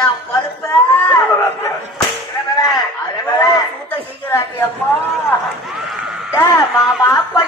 என் பருப்ப சூத்த சீக்கிராட்டி அம்மா மாமா அப்பா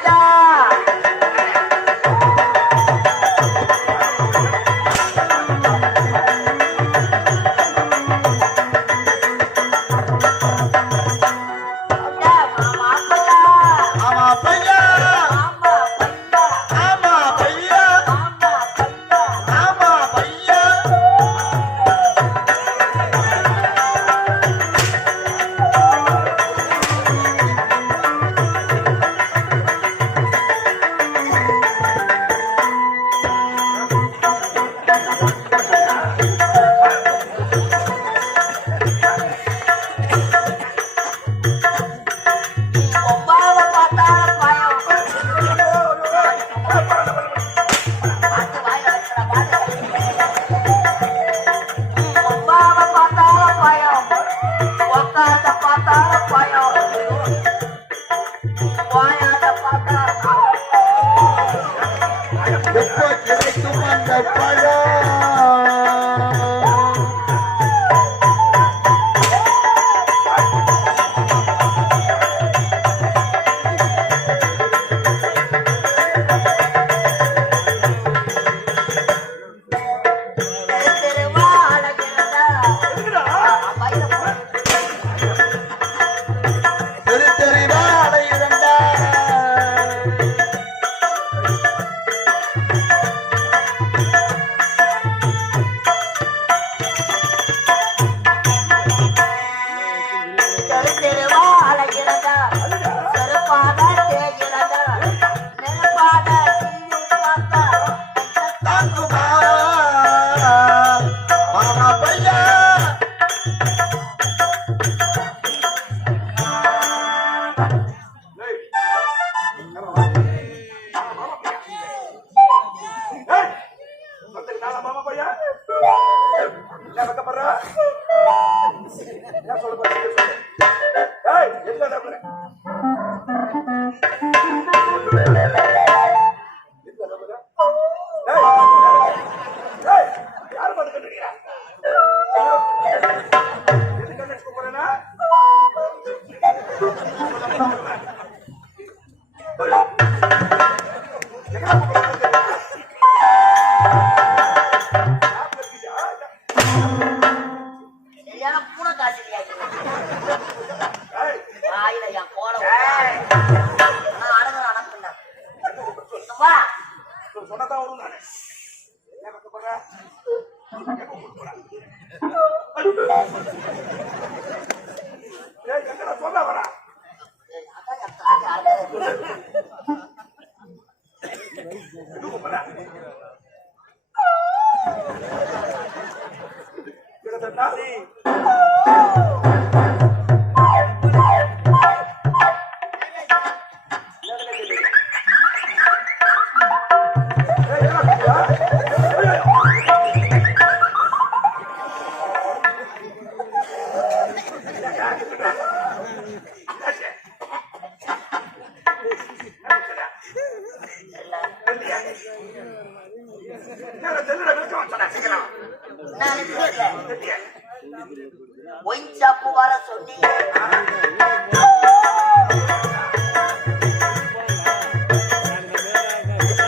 ஒயின்சாப்பு வர சொல்லி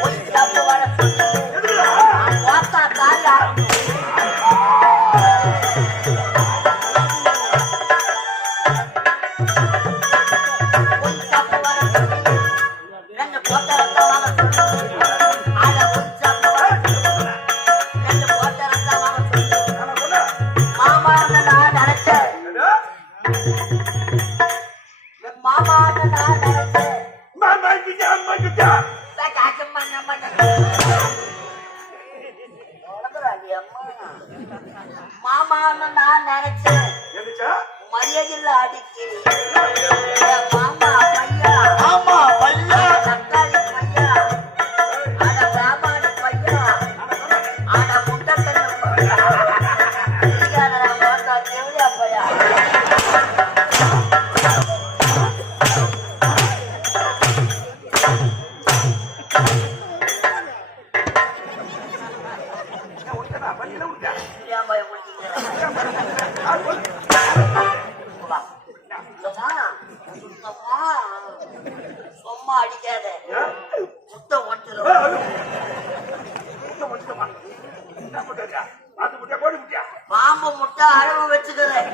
ஒயின்சாப்பு வர சொல்லி வாத்தா காயா ஒயின்சாப்பு வர சொல்லி ரெண்டு போட்டரத்தா வர சொல்லி ஆல ஒயின்சாப்பு வர சொல்லி ரெண்டு போட்டரத்தா வர சொல்லி மாமா நான் நினைச்சேன் பாம்பு முட்டை அளவு வச்சுக்கிறேன்.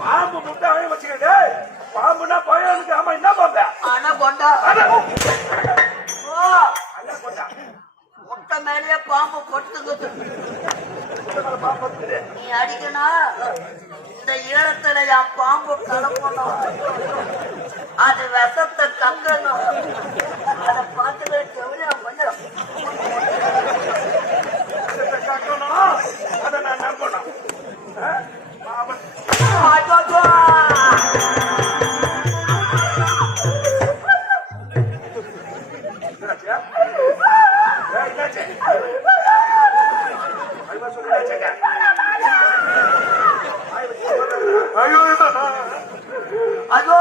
பாம்பு முட்டை அழகு வச்சுக்கிட்டு பாம்புனா பயனுக்கு ஆமா என்ன பாம்பு ஆனா கொண்டா ஓ கொண்டா முட்டை மேலேயே பாம்பு கொட்டுக்குது. நீ அடிக்கணும் இந்த ஈரத்துல என் பாம்பு கலப்பணும். அது விஷத்தை கக்கணும். அதை பார்த்துக்கிற செவிலியம் கொஞ்சம் அதை நான் நம்பணும். ஐயோ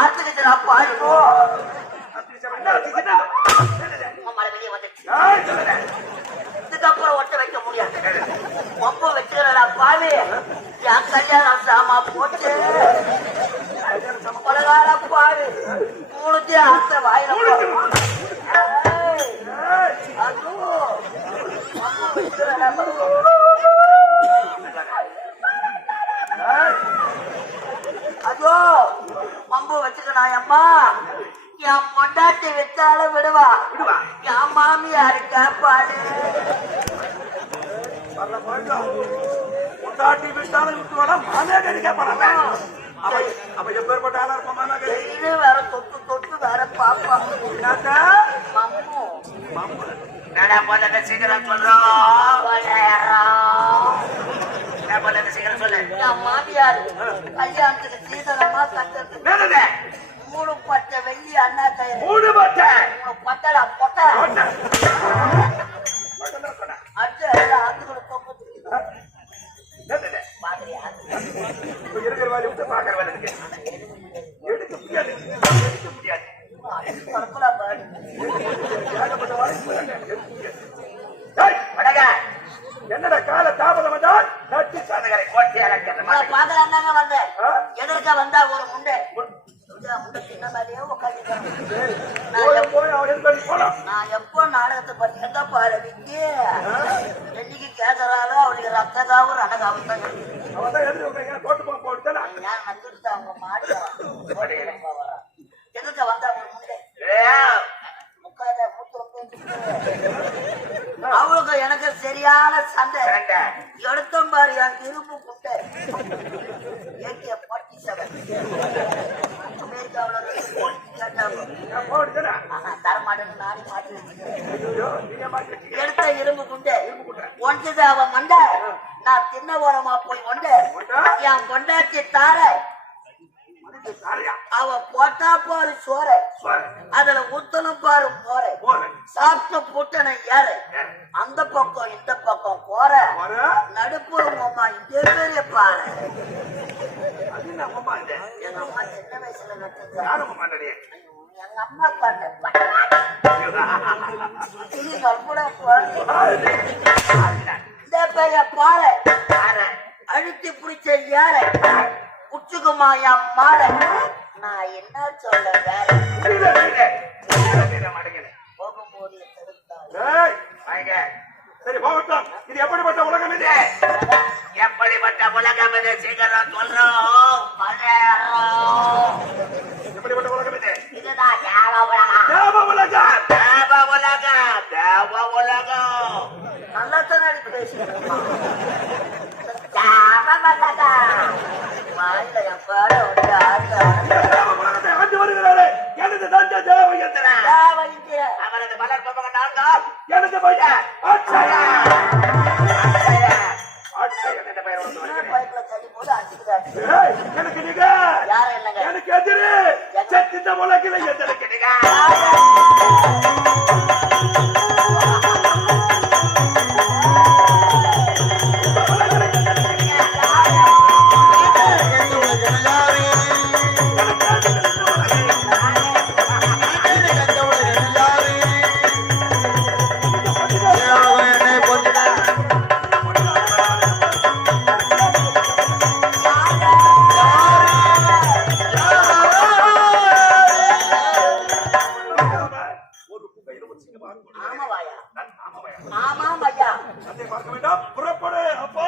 ஆத்துக்கிட்டு அப்பா ஐயோ மழை வெளியே வந்துச்சு. இதுக்கப்புறம் ஒட்ட வைக்க முடியாது. ஒப்ப வச்சுக்கிறா பாவி என் கல்யாணம் சாமா போச்சு. பலகால பாவி மூணுத்தி ஆத்த வாயில அதோ பம்பு வச்சுக்கணும். அம்மா என் பொண்டாட்டி வச்சாலும் விடுவா. என் மாமியாரு கேப்பாடு பொண்டாட்டி விட்டாலும் விட்டுவாடா மாமியா கறி கேட்பாங்க. அப்ப எப்பேற்பட்ட ஆளா இருப்போம் மாமியா கறி இது வேற தொட்டு தொட்டு வேற பாப்பா. மம்மு என்னடா போத சீக்கிரம் சொல்றோம். சீக்கிரம் சொல்லு. என் மாமியாரு கல்யாணத்துக்கு சீதனமா கட்டுறது 3 பட்டை வெள்ளி அண்ணா கயிறு 3 பட்டை பட்டடா பொட்டை அச்சு ஆத்துக்குள்ள தொங்குது. பாக்குறியா இருக்கிற வேலை விட்டு பாக்குற வேலை இருக்கு. எடுக்க முடியாது எடுக்க முடியாது. என்னடா கால தாபலம் வந்தால் நட்டி சாதகரை கோட்டை பாக்கலாங்க வந்தேன். எதற்கா வந்தா ஒரு முண்டை முண்டை சின்ன மாதிரியே உட்காந்து நான் எப்போ நாடகத்தை பத்தி எந்த பாரதிக்கு என்னைக்கு கேட்கறாலோ அவளுக்கு ரத்தகாவும் ரணகாவும் தான் ஏன் நந்துட்டு அவங்க மாடு எதற்கா வந்தா ஒரு முண்டை முக்காத அவளுக்கு எனக்கு சரியான சண்டை. எடுத்தம் பாரு என் இரும்பு குட்டை AK-47 அமெரிக்காவில் தரமாட்டேன்னு நானே மாட்டேன். எடுத்த இரும்பு குண்டை ஒன்றுது அவன் மண்டை. நான் தின்ன ஓரமா போய் கொண்டு என் கொண்டாச்சி தார அவ போட்டா பாரு சோற அதுல ஊத்தலும் பாரு போற சாப்பிட்ட புட்டனை ஏற அந்த பக்கம் இந்த பக்கம் போற நடுப்புறம் அம்மா இதே பேரே பாரு. எங்க அம்மா சின்ன வயசுல நட்டு எங்க அம்மா இந்த பெரிய பாறை அழுத்தி பிடிச்ச ஏற உச்சுக்குமா என் மாற. நான் என்ன சொல்ல வேற போகும்போது சரி போகட்டும். இது எப்படிப்பட்ட உலகம் இது? எப்படிப்பட்ட உலகம் இது சீக்கிரம் சொல்றோம். எப்படிப்பட்ட உலகம் இது? இதுதான் தேவ உலகம். தேவ உலகம் தேவ உலகம் தேவ உலகம். நல்லா தானே பேசுறேன். வருகிறாரு எனது தந்தை தேவகியத்தின அவரது மலர் எனது பையன் எனக்கு நீங்க எனக்கு எதிரி சத்திந்த உலகில எதிர்க்கு நீங்க அதை பார்க்க வேண்டாம், புறப்படு அப்பா.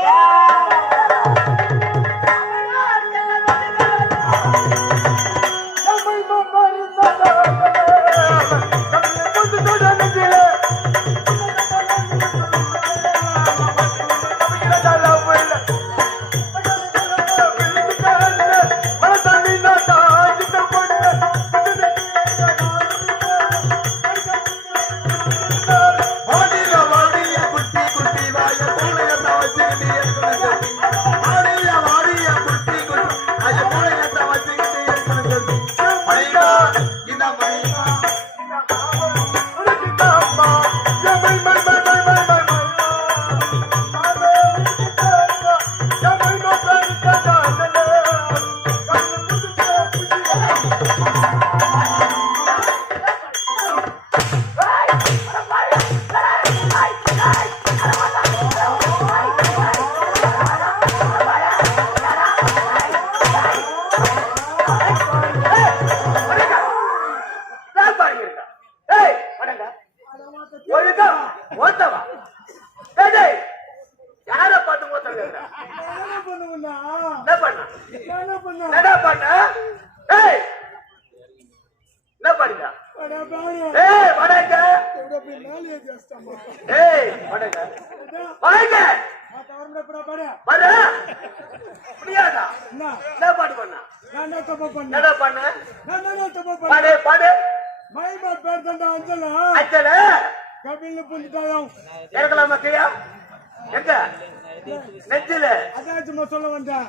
சொல்ல வந்தேன்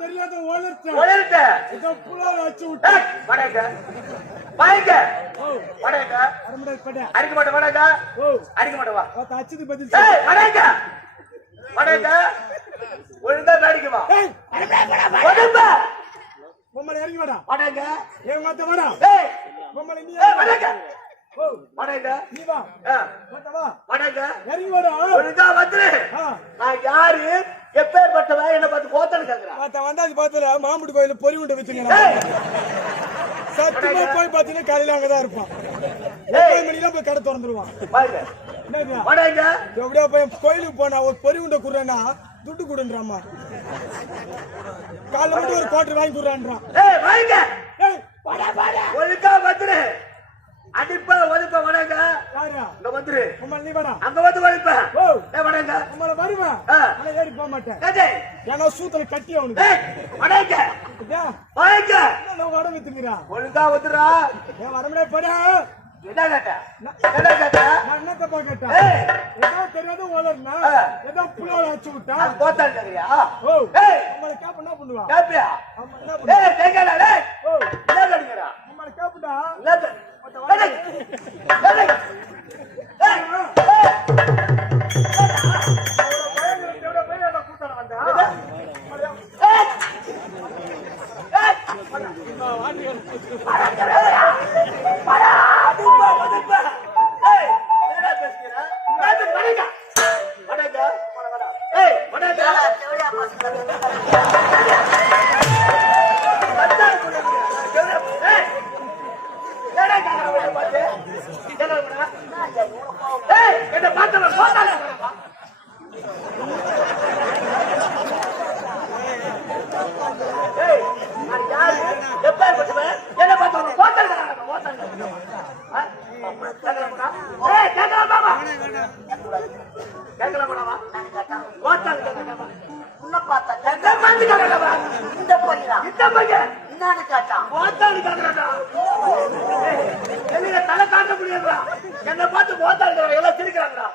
தெரியாத ஒழுங்கா நடிக்குமா பொம்மலை இறங்கி வாடா வடங்க ஏன் மாத்த வாடா பொம்மலை நீ வடங்க வடங்க நீ வா மாத்த வா வடங்க இறங்கி வாடா ஒழுங்கா வந்துரு நான் யாரு எப்பேற்பட்டவன் என்ன பார்த்து கோத்தன்னு கேக்குறேன் மாத்த வந்தாச்சு பாத்துல மாம்புடி கோயில பொறி உண்டை வச்சுங்க சத்தியமா போய் பாத்தீங்கன்னா காலையில அங்கதான் இருப்பான் 9 மணிக்கெல்லாம் போய் கடை திறந்துருவான் பாருங்க வடங்க எப்படியா போய் கோயிலுக்கு போனா ஒரு பொறி உண்டை குடுறேன்னா துட்டு கொடுன்றாமா காலைல மட்டும் ஒரு குவார்டர் வாங்கி கொடுறான்றான் ஒழுங்கா வந்துரு அடிப்ப ஒதுப்ப வடங்க இங்க வந்துரு நீ வாடா அங்க வந்து வலிப்ப வடங்க உங்களை வருவேன் ஆனா ஏறி போக மாட்டேன் ஏன்னா சூத்தல கட்டி அவனுக்கு வடங்க வடங்க உடம்பு திங்குறா ஒழுங்கா வந்துடா ஏன் வரமுடியா போடா என்ன கேட்ட என்ன கேட்ட நான் என்ன தப்பா கேட்டேன் ஏதோ தெரியாத ஓலர்னா ஏதோ புலால அடிச்சு விட்டா கோத்தால் கேக்குறியா நம்மள கேப் என்ன பண்ணுவா கேப்பியா தேங்கடா டேய் என்ன கேக்குறா நம்மள கேப்டா என்ன தலை காட்ட முடியாதா என்ன பார்த்து போத்தாங்க எல்லாம் சிரிக்கிறாங்களா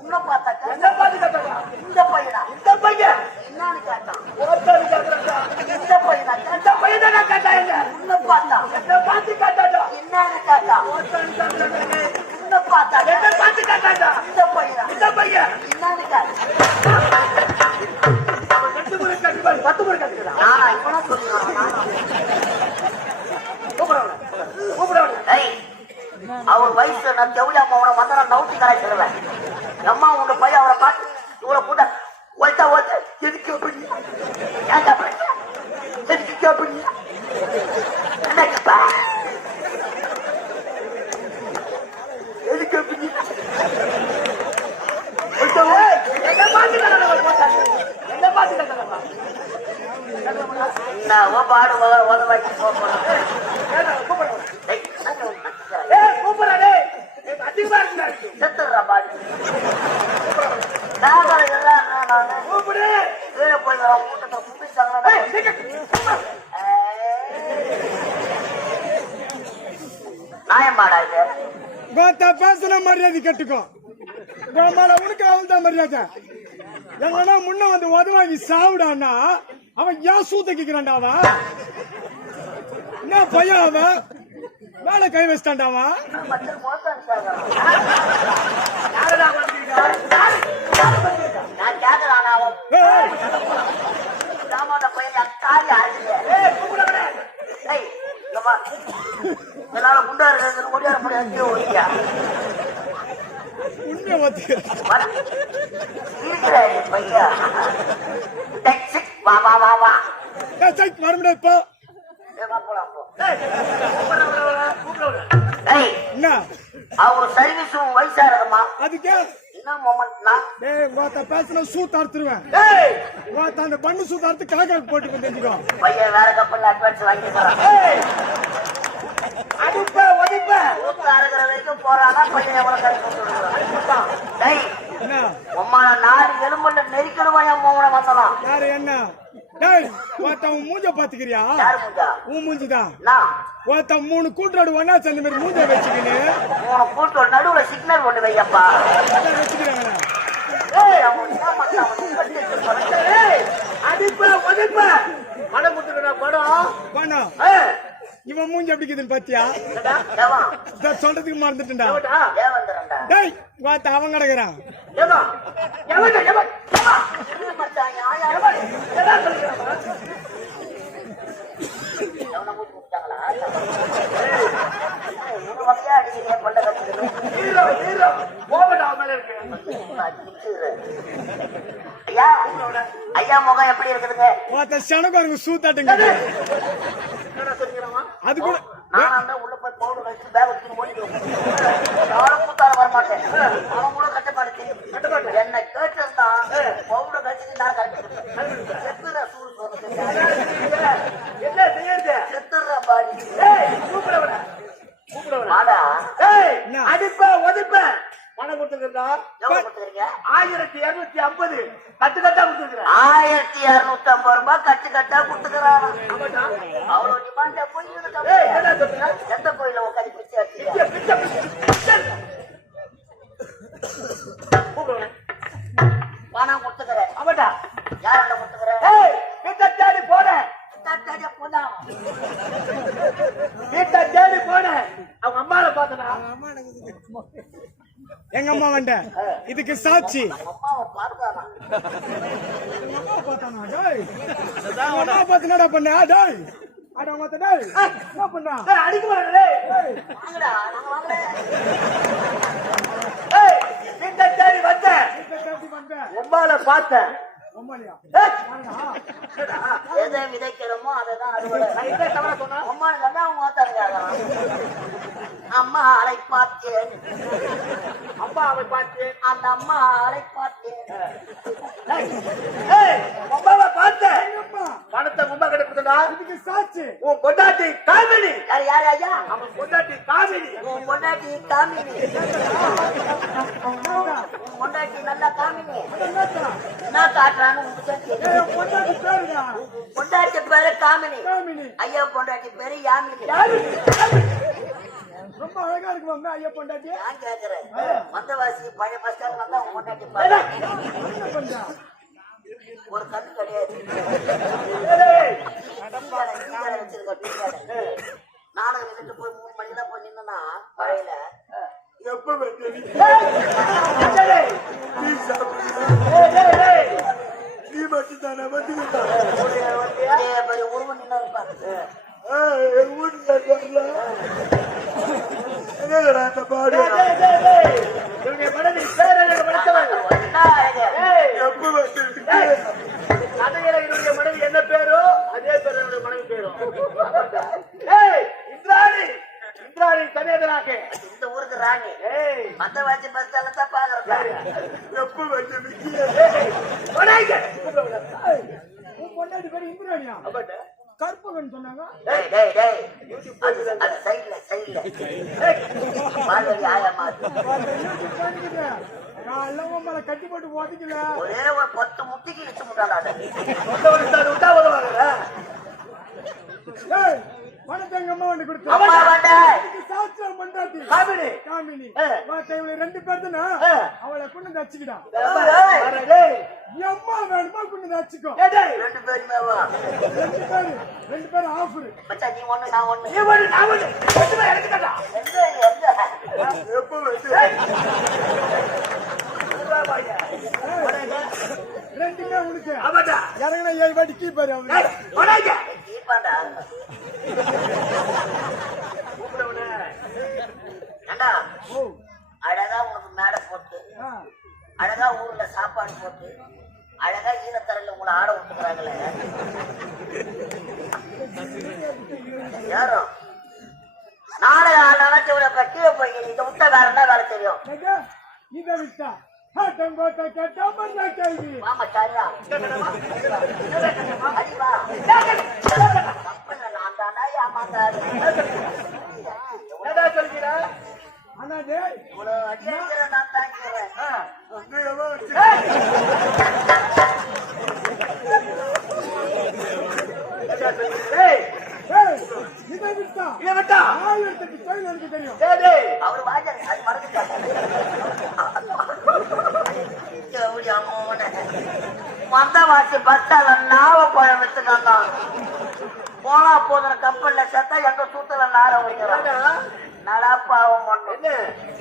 உன்ன பார்த்தா என்ன பார்த்து கேட்டாங்க இந்த பையனா இந்த பையன் என்னன்னு கேட்டான் போத்தாங்க கேட்கறாங்க இந்த பையனா இந்த பையன் தான் கேட்டாங்க உன்ன பார்த்தா என்ன பார்த்து கேட்டாங்க என்னன்னு கேட்டான் போத்தாங்க கேட்கறாங்க உன்ன பார்த்தா என்ன பார்த்து கேட்டாங்க இந்த பையனா இந்த பையன் என்னன்னு கேட்டான் 2 முறை கேட்டுப்பாரு 10 முறை கேட்டுக்கிறான் நானா இவனா சொல்றான் அவர் வயசு நான் தெவுளி அம்மா உன வந்தா நவுத்தி கரை சொல்லுவேன் அம்மா உங்க பையன் அவரை பார்த்து இவரை கூட ஒல்ட்டா ஒல்ட்ட எதுக்கு அப்படி ஏன்டா பண்ண எதுக்கு அப்படி என்னப்பா எதுக்கு அப்படி அசிங்கமா இருக்கு. செத்துடுறா பாடி நாங்கள் எல்லாம் நானு கூப்பிடு. கீழே போய் கூட்டத்தை கும்பிட்டாங்கன்னா நியாயமாடா இது கோத்தா பேசுன மரியாதை கட்டுக்கோ கோமால உனக்கு அவள் தான் மரியாதை எங்கன்னா முன்ன வந்து உதவாங்கி சாவிடான்னா அவன் ஏன் சூத்த கேக்குறான்டா அவன் என்ன பையன் அவன் வேலை கை வச்சிட்டான்டா அவன் மச்சல் மோசம் சார் யாரடா வந்தீங்க? நான் கேட்கறான் அவன் ஏய், ராமாவோட பையன் என் தாலி ஆடுது கூப்பிடுறா. ஏய் இங்கம்மா. என்னால குண்டா இருக்கிறது முடியாத முடியாது ஓடியா உண்மையை ஒத்துக்கிறேன் இருக்கிற பையா வா வா வா வா வர முடியாது இப்போ ஏமா போலாம் போ கூப்பிடுறா. ஏய் என்ன அவர் சர்வீஸும் வயசா இருக்குமா அதுக்கே என்ன மொமெண்ட்னா டேய் கோத்தா பேசுன சூத்த அறுத்துருவேன் ஏய், கோத்தா அந்த பண்ணு சூத்த அறுத்து காக்காக்கு போட்டு தெரிஞ்சுக்கோ பையன் வேற கப்பல்ல அட்வான்ஸ் வாங்கிக்கிறான் ஏய், அடிப்ப, ஒதிப்ப. ஊத்து அறுக்கிற வரைக்கும் போறானா பையன் எவ்வளவு கை கொடுத்துருக்கான் டேய் என்ன உம்மான நாலு எலும்புல நெரிக்கணுமா என் மோகனை வந்தலாம் யாரு என்ன டேய் கோத்தா உன் மூஞ்ச பாத்துக்கிறியா யாரு முஞ்சா உன் மூஞ்சிதான் நான் கோத்தா 3 கூட்டோடு ஒன்னா சேர்ந்த மாதிரி மூஞ்ச வச்சுக்கின்னு உன கூட்டு நடுவுல சிக்னல் ஒண்ணு வையப்பா வச்சுக்கிறாங்க ஏய் அவன் என்ன பண்ணான் அவன் உற்பத்தி வச்சிருப்பான். ஏய், அடிப்ப, ஒதிப்ப. பணம் கொடுத்துருக்கா படம். பண்ணா ஏய், இவன் மூஞ்சி எப்படி இருக்குதுன்னு பாத்தியா எவன் இத சொல்றதுக்கு மறந்துட்டா எவன்டா? ஏவந்திரன்டா டேய் கோத்தா அவன் கிடக்குறான் எவன்? எவன்டா, எவன்? மச்சான் யார் எவன்? எவன் சொல்லிக்கிறான்? எவனை ஊத்தி விட்டாங்களா ஒரு வகையா அடிக்கிறேன் பண்ட கட்டுக்கிறேன் ஹீரோ, ஹீரோ. கோபம் அவன் மேல இருக்கு. ஐயா ஐயா முகம் எப்படி இருக்குதுங்க கோத்தா சனகாரங்க சூத்தாட்டுங்க என்னடா சொல்லிக்கிறான்? அது கூட நானா இருந்தா உள்ள போய் பவுடர் வச்சு பேக் வச்சு ஓடிடுவேன் நானும் கூத்தாட வரமாட்டேன் அவன் கூட கட்டப்பாடு என்ன கேட்டிருந்தான் பவுடர் வச்சுட்டு நான் கட்டிருக்கேன் செத்துற சூடு சொல்றது என்ன செய்யறது? செத்துற பாடி ஏய், கூப்பிடுறவன. கூப்பிடுறவன. மாடா ஏய், என்ன? அடிப்ப, ஒதிப்ப. பணம் கொடுத்துருக்கா எவ்வளவு கொடுத்துருக்கீங்க 1250 கட்டு கட்டா கொடுத்துருக்கிறேன். 1250 ரூபாய் கட்டு கட்டா கொடுத்துக்கிறான் ஆமாடா. அவ்வளவு டிமாண்ட போய் ஏய், என்னடா சொல்றீங்க? எந்த கோயில உட்காந்து பிச்சை வச்சுக்க பிச்சை, பிச்சை, பிச்சை. கூப்பிடுறவன. பணம் கொடுத்துக்கிறேன் ஆமாடா. யார்கிட்ட கொடுத்துக்கிறேன் ஏய், வீட்டை தேடி போனேன். போதான் வீட்டை தேடி போனேன். அவங்க அம்மாவை பார்த்தனா எங்க அம்மா வண்ட இதுக்கு சாட்சி அம்மாவை பார்த்தானா எங்க அம்மா பார்த்தானா டேய் எங்க அம்மா பார்த்து என்னடா பண்ண டேய் அட மத்த டேய் என்ன பண்ணா ஏய், அடிக்க மாட்டே. வாங்கடா நாங்க வாங்கல ஏய், வீட்டை தேடி வந்தேன். இந்த கேட்டி வந்த அம்மாவை பார்த்தேன். அம்மாலியா ஏய், வாடா எதை விதைக்கிறோமோ அதைதான் அறுவடை நான் என்ன தவறா சொன்னா? அம்மா நல்லா அவங்க மாத்தாருங்க அம்மா ஆளை பார்த்தேன் அம்மாவை பார்த்து. அந்த அம்மா ஆளை பார்த்தேன் ஏய், அம்மாவை பார்த்தேன். அம்மா பணத்தை அம்மா கிட்ட கொடுத்தா இதுக்கு சாட்சி உன் பொண்டாட்டி காமினி. யார் யார் ஐயா அவன் பொண்டாட்டி காமினி. உன் பொண்டாட்டி காமினி உன் பொண்டாட்டி நல்லா காமினி என்ன காட்டுறான்னு உங்களுக்கு தெரியும். ஏய் பொண்டாட்டி பேருடா பொண்டாட்டி பேரு காமினி காமினி ஐயா பொண்டாட்டி பேரு யாமினி ரொம்ப அழகா இருக்கு மாமா ஐயா பொண்டாட்டி நான் கேக்குறேன் வந்தவாசி பழைய பஸ் ஸ்டாண்ட் வந்தா உன் பொண்டாட்டி பாரு என்ன பண்றா ஒரு கண்ணு கிடையாது ஏய், டீ கடை வச்சிருக்க டீ கடை நாடகம் நின்றுட்டு போய் 3 மணிக்கு தான் போய் நின்னா பழையில எப்ப வந்து ஏய், ஏய், ஏய், நீ மட்டும் தானே வந்துக்கிட்ட. அதே மாதிரி உருவம் நின்று இருப்பாரு எங்க வீட்டுல வரல. என்னடா அந்த பாடு? இவங்க மனைவி பேரழகு படித்தவன். என்ன அழகு? ஏய், எப்ப வந்து ஏய், கதையினுடைய மனைவி என்ன பேரோ அதே பேர் என்னுடைய மனைவி பேரும். ஏய், இந்திராணி, இந்திராணி சமேதனாக. இந்த ஊருக்கு ராணி ஏய், வந்தவாசி பஸ் ஸ்டாண்ட்ல தான் பாக்குறேன் எப்ப வந்து ஏய், வணங்க. உன் பொண்டாட்டி பேரு இந்திராணியா அப்பட்ட கற்பகன் சொன்னாங்க. டேய் டேய் டேய் அது சைடுல பால்வழி ஆயாமா காலைல உங்களை கட்டி போட்டு போதிக்கல. ஒரே ஒரு 10 முட்டிக்கு இடிச்சு முட்டாடா விட்டா உதவாங்க. பணத்தை எங்க அம்மா வந்து கொடுத்து அம்மா வாடா சாஸ்திரம் பண்றாட்டி காமினி காமினி இவங்க 2 பேர் தானே அவளை கொண்டு வந்து வச்சுக்கிட்டான். அம்மா வேணுமா கொண்டு வந்து வச்சுக்கோ. 2 பேருமே வா 2 பேரும் ஆஃபர். மச்சான் நீ ஒண்ணு நான் ஒண்ணு நீ வந்து நான் வந்து எதுமே எனக்கு தரடா. எங்க எப்போ வந்து 2 உனக்கு ஆமாடா. இறங்கினா 7 வாட்டி கீப்பாரு அவரு. வடாங்க கீப்பாண்டா கூப்பிடுவனே. ஏண்டா ஓ அழகா உனக்கு மேடை போட்டு அழகா ஊர்ல சாப்பாடு போட்டு அழகா ஈரத்தரையில உங்களை ஆட விட்டுக்கிறாங்களே யாரும் நாளை நினைச்ச கீழே போய் இதை விட்டா வேற என்ன வேலை தெரியும். இதை விட்டா கோட்டை கேட்டா மண்ணா கேள்வி. மாமா சாரியா அடிவா நான் தானா ஏமாந்தாரு என்னடா சொல்கிறா? ஆனா டேய் இவ்வளவு அடி அடிக்கிற நான் தாங்கிறேன். என்னடா சொல்கிறே? இதை விட்டா இத விட்டா 1008 தொழில் எனக்கு தெரியும். டேய் அவரு வாஜர் அது மறந்துட்டாங்க. மந்தவாசி பஸ்டால நாவ பழம் வித்துக்காங்க. போனா போதுன கம்பெனில சேர்த்தா எங்க சூத்துல நார வைக்கிறோம். நடாப்பாவம் பண்ணு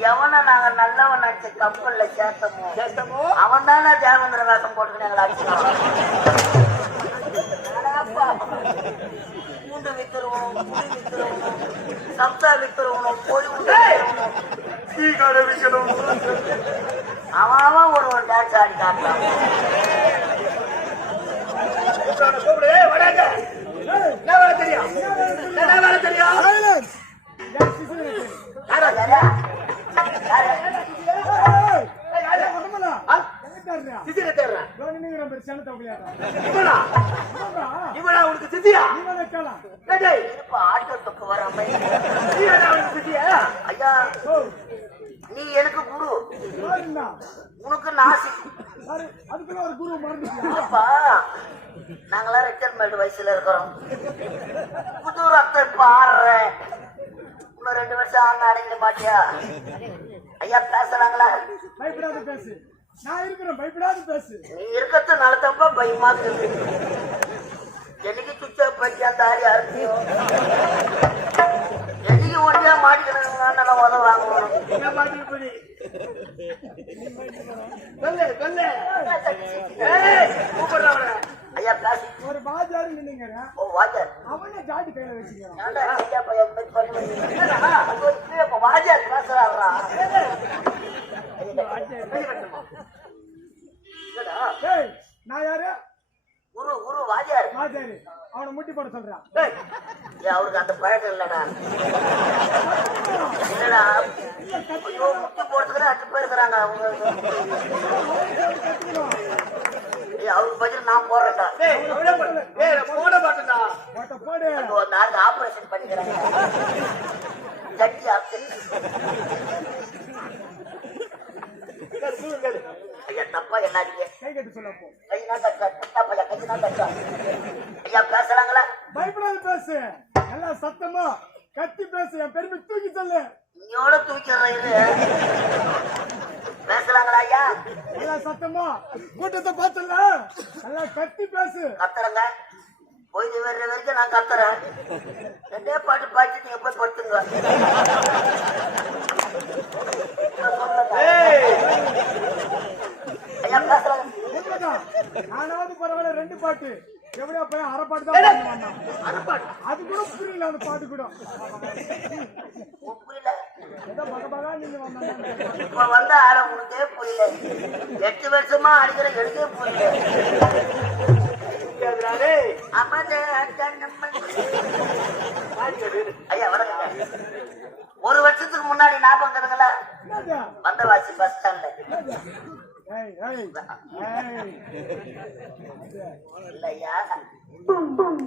எவனை நாங்க நல்லவன் நினைச்சு கப்பல்ல சேர்த்தமோ அவன் தானே தேவேந்திர வேஷம் போட்டு எங்களை அடிச்சுக்கலாம். பூண்டு வித்துருவோம், புளி வித்துருவோம், சப்தா வித்துருவோம், பொடி விக்கணும். அவன் ஒரு டான்ஸ் ஆடி காட்டுறான். கூப்பிடு. வடாங்க. என்ன வேலை தெரியும்? என்ன வேலை தெரியும்? சைலன்ஸ். யாரோ யாரா? யாரு? யாரே ஒண்ணுமல எங்கடா சிசிர தேடுறேன். நீங்க நம்ம சேனத்தை அப்படியாடா இவனா? இவனா உனக்கு சிசியா? இவனை கேளா. டேய் இருப்பா ஆட்டத்துக்கு வர மாதிரி. நீ என்ன உனக்கு சிசியா? ஐயா ஓ நீ எனக்கு குரு, யாருன்னா உனக்கு நாசி. சாரி அதுக்குள்ள ஒரு குரு மறந்துட்டியா? அப்பா நாங்களாம் ரிட்டையர்மெண்ட் வயசுல இருக்கிறோம். புது ரத்தம் இப்ப ஆடுறேன். இன்னும் 2 வருஷம் ஆன அடைஞ்ச மாட்டியா? ஐயா பேசுறாங்களா? பயப்படாத பேசு. நான் இருக்கிறேன், பயப்படாத பேசு. நீ இருக்கிறதுனால தப்பா பயமா இருக்கு. என்னைக்கு சுச்சா பற்றி அந்த ஆடி அரைச்சியும் என்னைக்கு ஒன்றியா மாட்டிக்கிறேன் நல்லா உதவாங்க. என்ன மாட்டி புடி? சொல்லு சொல்லு. ஏய் கூப்பிடுறவன. ஐயா பேசி ஒரு பாஜாரு நின்னுங்க. ஓ வாஜர் அவனே ஜாடி கையில வச்சுக்கிறான். ஏன்டா ஐயா பையன் இப்படி பண்ணுவீங்க? இப்ப வாஜர் பேசுறாரா? டேய் நான் யாரு? குரு குரு வாஜர் பாஜாரு. அவனை முட்டி போட சொல்றான். அவருக்கு அந்த பழக்கம் இல்லடா. இல்லடா ஐயோ முட்டி போடுறதுக்கு 2 பேர் இருக்கிறாங்க. அவங்க அவருக்கு பதில் நான் போடுறேன்டா. டேய் அவளே போடு. ஏய் நான் போட மாட்டேன்டா. போட்ட போடு. அந்த ஆளுக்கு ஆபரேஷன் பண்ணிக்கிறாங்க. ஜட்டி ஆப்ஷன். ஐயா தப்பா என்னாடிங்க கை கட்டி சொல்லப்போ. கைனா தட்டா தப்பா கைனா தட்டா. ஐயா பேசுறாங்களா? பயப்படாத பேசு. நல்லா சத்தமா கத்தி பேசு. என் பெருமை தூக்கி சொல்லு. நீயோட தூக்கிடுறேன் இது. பேசுறாங்களா ஐயா? நல்லா சத்தமா கூட்டத்தை பார்த்தல நல்லா கத்தி பேசு. கத்துறங்க போய் வர்ற வரைக்கும் நான் கத்துறேன். 2 பாட்டு பாட்டு நீங்க போய் படுத்துங்க. ஐயா பேசுறாங்க. உண்மைதான். நானாவது பரவாயில்ல 2 பாட்டு. எவ்வளோ போய் 1/2 பாட்டு தான் பாடுவான். அது கூட புரியல அந்த பாட்டு கூட. புரியல. ஏதோ மகமகா நீங்க வந்தாங்க. இப்ப வந்த ஆட உனக்கே புரியல. 8 வருஷமா அடிக்கிற எனக்கே புரியல. ஐயா வணக்கங்க. 1 வருஷத்துக்கு முன்னாடி ஞாபகம் இருக்குதுங்களா? என்னது? வந்தவாசி பஸ் ஸ்டாண்ட்ல. ஏய் ஏய் ஏய். இல்லையா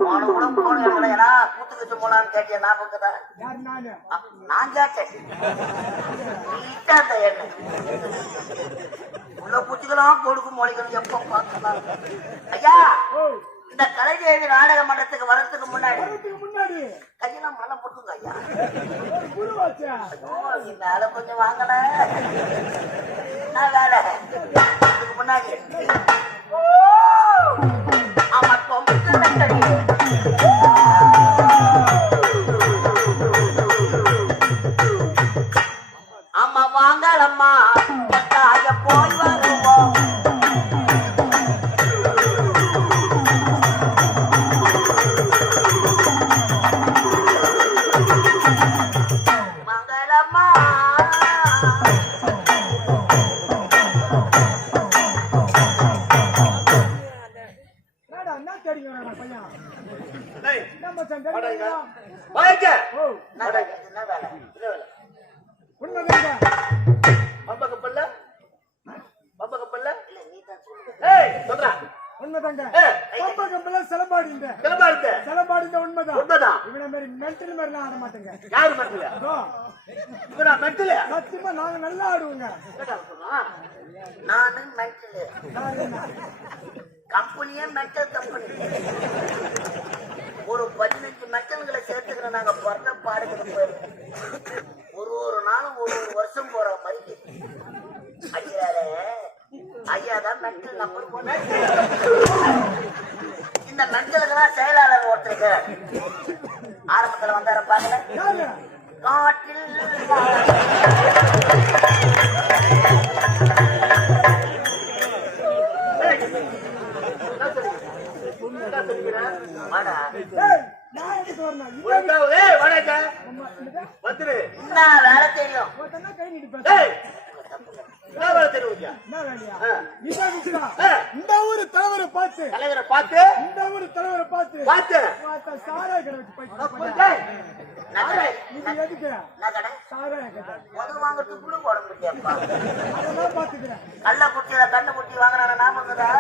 போன கூட போன ஏன்னா கூத்துக்கிச்சு போலான்னு கேட்டிய ஞாபகத்தா யார் நானு நான் கேட்டேன் நீட்டா அந்த எண்ணெய் உள்ள பூச்சிக்கலாம் கொடுக்கும் மொழிகளும் எப்ப பார்க்கலாம் ஐயா இந்த கலைதேவி நாடக மன்றத்துக்கு வரத்துக்கு முன்னாடி கையெல்லாம் மழை போட்டுங்க ஐயா மேல கொஞ்சம் வாங்கல வேலை அதுக்கு முன்னாடி ஆமா ஆமா வாங்கலம்மா போய் வருவோம் நல்லா ஆடுவோங்க நானு மென்டல் கம்பெனியே மென்டல் கம்பெனி ஒரு 15 மென்டல்களை சேர்த்துக்கிற நாங்க பிறந்த பாடுகிற போயிருக்கோம் ஒரு நாளும் ஒரு வருஷம் போற மாதிரி ஐயாதான் மென்டல் நம்பர் போன இந்த மென்டலுக்கெல்லாம் செயலாளர் ஒருத்தருக்கு ஆரம்பத்துல வந்தார பாக்கல காட்டில் வேலை தெரியும் இந்த ஊரு தலைவரை பார்த்து இந்த ஊரு தலைவரை பார்த்து சாராய கடை வச்சு கள்ள குட்டியில கண்ணு குட்டி வாங்கினா ஞாபகம்தா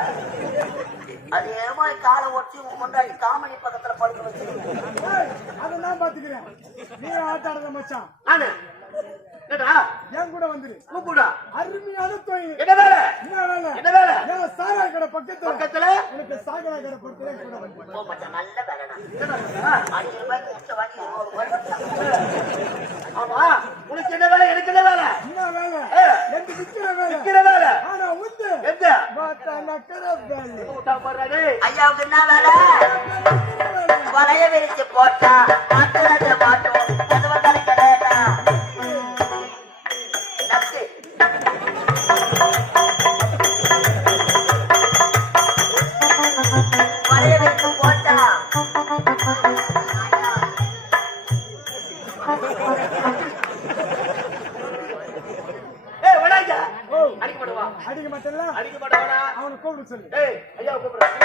அது ஏமாய் காலை ஒட்டி கொண்டாடி காமணி பக்கத்துல படுக்க வச்சு அதெல்லாம் பாத்துக்கிறேன் நீ ஆட்டாடுற மச்சான் என் கூட வந்துரு கூப்பிடா அருமையான தொழில் என்ன வேலை என்ன வேலை சாராய கடை பக்கத்துல எனக்கு சாகர கடை பொறுத்தே கூட வந்து நல்ல வேலை 5 ரூபாய்க்கு எக்ஸ்ட்ரா வாங்கி 100 ரூபாய் ஆமா உனக்கு என்ன வேலை எனக்கு என்ன வேலை எனக்கு விக்கிற வேலை ஆனா உந்து எந்த நக்கர வேலை ஐயாவுக்கு என்ன வேலை வளைய விரிச்சு போட்டா மாட்டுறத மாட்டோம் எதுவும் கிடைக்கலா வளைய விரிச்சு போட்டா அடிக்க மாட்டேன் அவனை கூப்பிடு சொல்லு ஐயா கூப்பிடுறேன்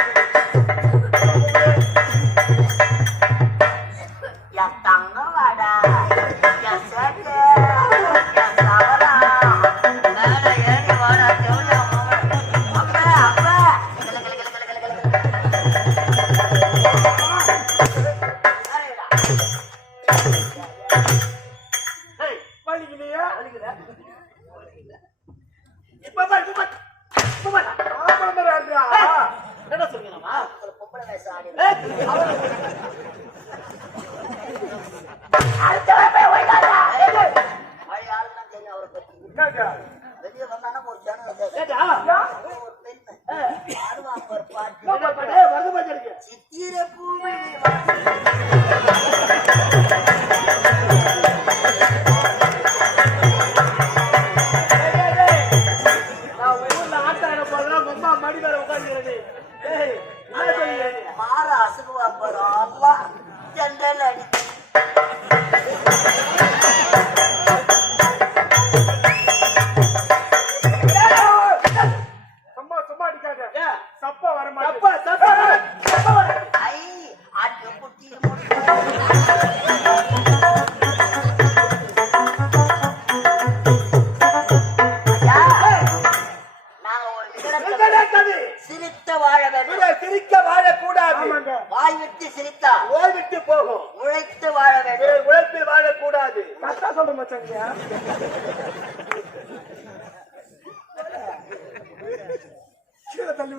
வெளியே வந்தானா ஒரு ஜனம் சித்திர பூமி மாற அசுகுவா போறோம் ஜெண்டல் அடி சப்பா வர மாட்டேன் ஐ ஆட்டு குட்டி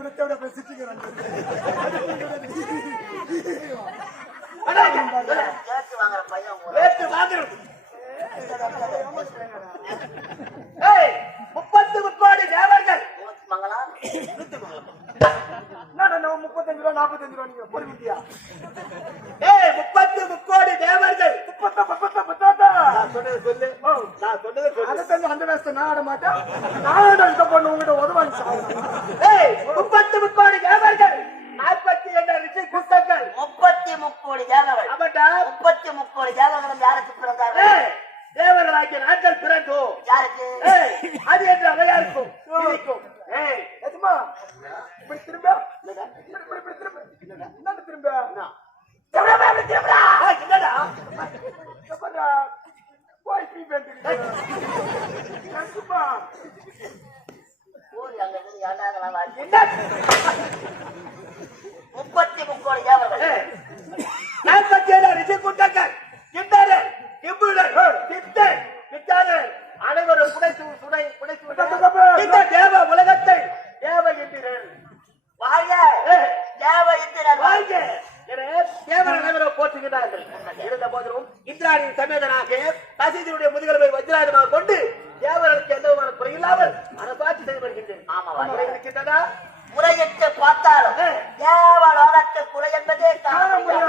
விட பேசிட்டுக்கிறாங்க. கேட்டு வாங்குற பையன் உங்க. வேட்டு வாங்குறது. ஏய், 30 முக்கோடி தேவர்கள். மங்கலம் என்னடா நான் 35 ரூபா 45 ரூபா நீங்க போடுவீங்க. ஏய், 30 முக்கோடி தேவர்கள். நான் சொன்னது சொல்லு. நான் சொன்னது சொல்லு. அதை தெரிஞ்சு அந்த வேஸ்ட் நான் ஆட மாட்டேன். நான் இதை பண்ண உங்ககிட்ட உதவாங்க சாப்பிடுறேன். ஏய், 30 முக்கோடி தேவர்கள். 42 ரிஷி குட்டங்கள். 33 கோடி தேவர்கள். ஆமாண்டா. 33 கோடி தேவர்களும் யாருக்கு பிறந்தார்கள்? ஏய், தேவர்களாகிய நாட்கள் பிறந்தோம். யாருக்கு? ஏய், அது என்று அவையாருக்கும் இருக்கும். ஏய், எதுமா இப்படி திரும்ப இப்படி திரும்ப என்ன திரும்ப என்னடா போய் பீ பேசுறீங்க. ஊர் அங்க இருந்து ஏண்டாங்களா? என்ன 33 கோடி தேவர்கள். 47 ரிஷி குட்டங்கள். கிண்டரர், கிம்புடர், சித்தர், கிட்டாரர் அனைவரும் புடைத்து இந்த தேவ உலகத்தை தேவ என்கிறேன். வாழ்க தேவ இந்திரன் வாழ்க என தேவர் அனைவரும் போற்றுகிறார்கள். இருந்த போதிலும் இந்திராணியின் சமேதனாக கசிதனுடைய முதுகலை வஜ்ராயுதமாக கொண்டு தேவர்களுக்கு எந்த விதமான குறையில்லாமல் அரசாட்சி செய்து வருகின்றேன். ஆமா இருக்கின்றதா? முறையிட்டு பார்த்தாலும் தேவலோகத்து குறை என்பதே காண முடியாது.